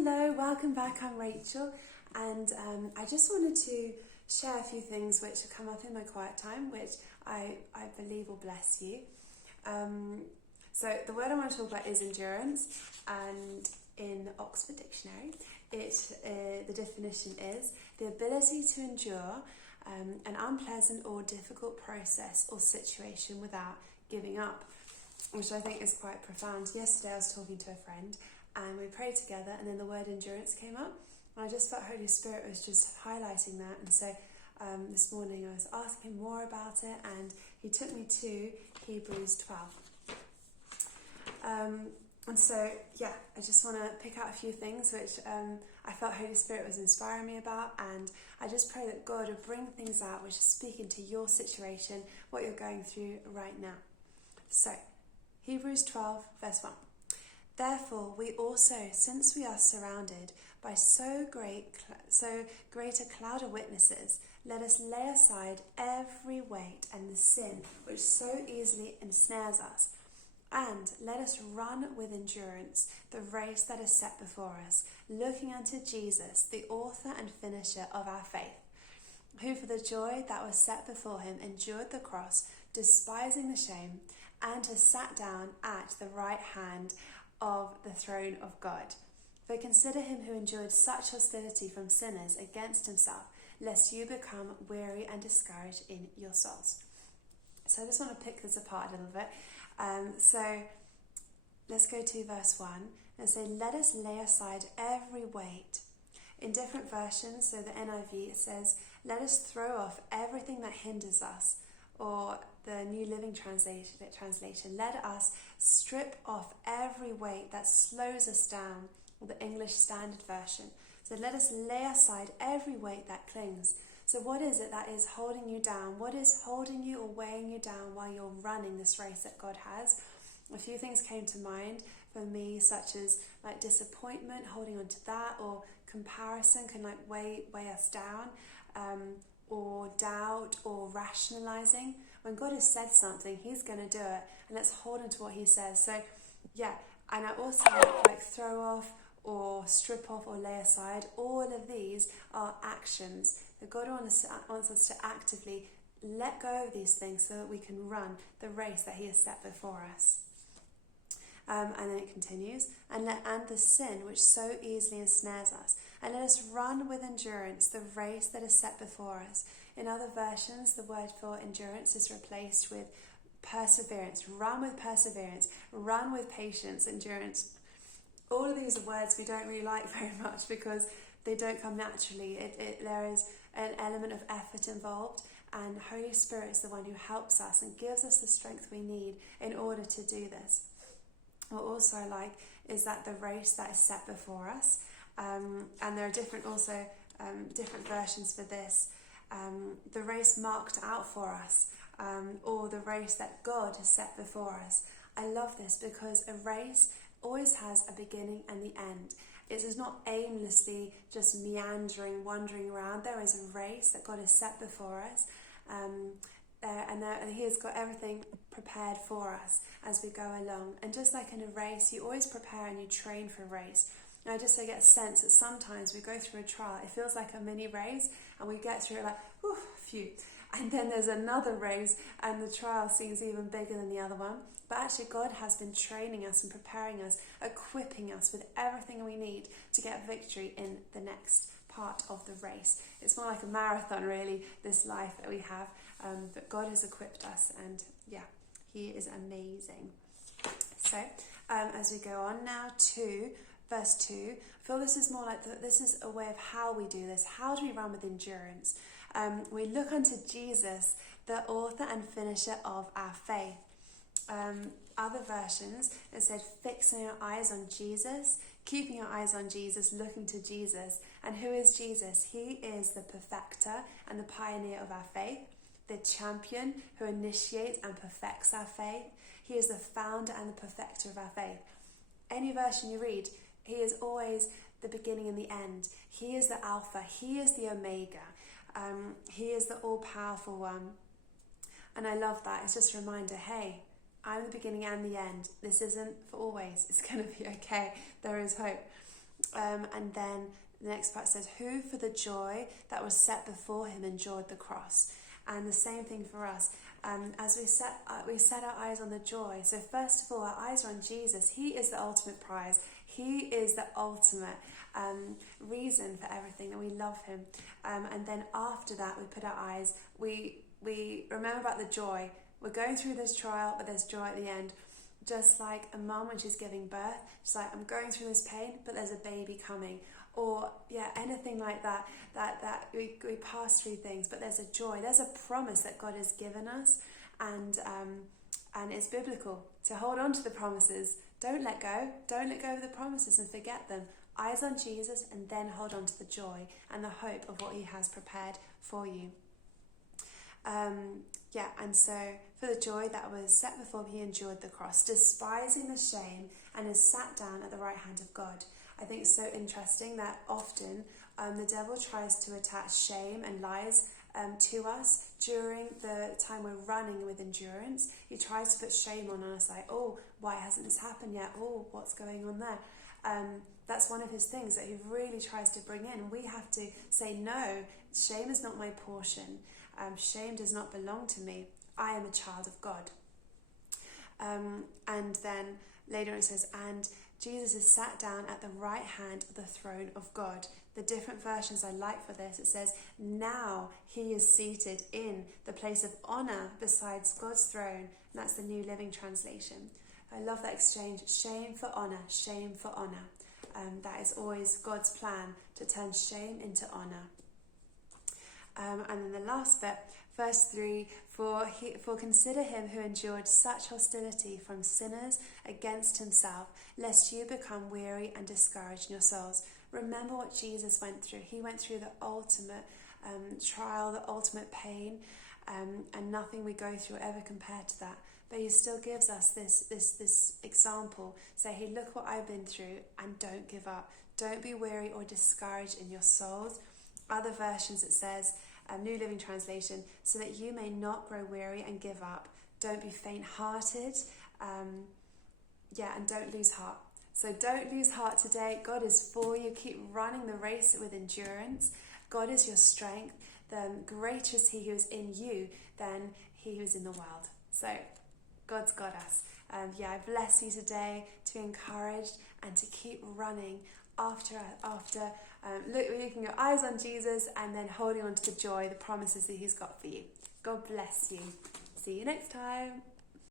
Hello, welcome back. I'm Rachel, and I just wanted to share a few things which have come up in my quiet time, which I believe will bless you. So the word I want to talk about is endurance, and in Oxford Dictionary, the definition is the ability to endure an unpleasant or difficult process or situation without giving up, which I think is quite profound. Yesterday I was talking to a friend and we prayed together, and then the word endurance came up, and I just felt Holy Spirit was just highlighting that. And so this morning I was asking more about it, and he took me to Hebrews 12. And so I just want to pick out a few things which I felt Holy Spirit was inspiring me about, and I just pray that God would bring things out which are speaking to your situation, what you're going through right now. So Hebrews 12 verse 1. Therefore, we also, since we are surrounded by so great a cloud of witnesses, let us lay aside every weight and the sin which so easily ensnares us, and let us run with endurance the race that is set before us, looking unto Jesus, the author and finisher of our faith, who for the joy that was set before him endured the cross, despising the shame, and has sat down at the right hand of the throne of God. For consider him who endured such hostility from sinners against himself, lest you become weary and discouraged in your souls. So I just want to pick this apart a little bit. So let's go to verse 1 and say, let us lay aside every weight. In different versions, so the NIV, it says, let us throw off everything that hinders us, or the New Living Translation, let us strip off every weight that slows us down, or the English Standard Version. So let us lay aside every weight that clings. So what is it that is holding you down? What is holding you or weighing you down while you're running this race that God has? A few things came to mind for me, such as like disappointment, holding on to that, or comparison can like weigh us down, or doubt, or rationalizing. When God has said something, he's going to do it, and let's hold on to what he says. So and I also like throw off or strip off or lay aside. All of these are actions that God wants us to actively let go of these things so that we can run the race that he has set before us. And then it continues, and the sin which so easily ensnares us, and let us run with endurance the race that is set before us. In other versions, the word for endurance is replaced with perseverance. Run with perseverance, run with patience, endurance. All of these are words we don't really like very much because they don't come naturally. There is an element of effort involved, and Holy Spirit is the one who helps us and gives us the strength we need in order to do this. What also I like is that the race that is set before us, and there are different versions for this, the race marked out for us, or the race that God has set before us. I love this because a race always has a beginning and the end. It is not aimlessly just meandering, wandering around. There is a race that God has set before us, and he has got everything prepared for us as we go along. And just like in a race, you always prepare and you train for a race. And I get a sense that sometimes we go through a trial, it feels like a mini race, and we get through it like, whew, phew. And then there's another race, and the trial seems even bigger than the other one. But actually, God has been training us and preparing us, equipping us with everything we need to get victory in the next part of the race. It's more like a marathon, really, this life that we have. But God has equipped us, and he is amazing. So, as we go on now to verse 2, I feel this is more like this is a way of how we do this. How do we run with endurance? We look unto Jesus, the author and finisher of our faith. Other versions, it said fixing our eyes on Jesus, keeping our eyes on Jesus, looking to Jesus. And who is Jesus? He is the perfecter and the pioneer of our faith, the champion who initiates and perfects our faith. He is the founder and the perfecter of our faith. Any version you read, he is always the beginning and the end. He is the Alpha. He is the Omega. He is the all-powerful one. And I love that. It's just a reminder, hey, I'm the beginning and the end. This isn't for always. It's going to be okay. There is hope. And then the next part says, who for the joy that was set before him endured the cross. And the same thing for us. As we set our eyes on the joy. So first of all, our eyes are on Jesus. He is the ultimate prize. He is the ultimate reason for everything, and we love him. And then after that, we put our eyes, we remember about the joy. We're going through this trial, but there's joy at the end. Just like a mum when she's giving birth, she's like, I'm going through this pain, but there's a baby coming. Or anything like that we pass through things, but there's a joy, there's a promise that God has given us, and it's biblical to hold on to the promises. Don't let go of the promises and forget them. Eyes on Jesus, and then hold on to the joy and the hope of what he has prepared for you. And so for the joy that was set before him, he endured the cross, despising the shame, and is sat down at the right hand of God. I think it's so interesting that often the devil tries to attach shame and lies to us during the time we're running with endurance. He tries to put shame on us, like, oh, why hasn't this happened yet? Oh, what's going on there? That's one of his things that he really tries to bring in. We have to say, no, shame is not my portion. Shame does not belong to me. I am a child of God. And then later it says, and Jesus is sat down at the right hand of the throne of God. The different versions I like for this, it says, now he is seated in the place of honour besides God's throne. And that's the New Living Translation. I love that exchange, shame for honour, shame for honour. That is always God's plan, to turn shame into honour. And then the last bit, verse 3, for consider him who endured such hostility from sinners against himself, lest you become weary and discouraged in your souls. Remember what Jesus went through. He went through the ultimate trial, the ultimate pain, and nothing we go through ever compared to that. But he still gives us this example. Say, hey, look what I've been through, and don't give up. Don't be weary or discouraged in your souls. Other versions it says, New Living Translation, so that you may not grow weary and give up. Don't be faint-hearted, and don't lose heart. So don't lose heart today. God is for you. Keep running the race with endurance. God is your strength. The greater is he who is in you than he who is in the world. So God's got us. I bless you today to be encouraged and to keep running after looking your eyes on Jesus, and then holding on to the joy, the promises that he's got for you. God bless you. See you next time.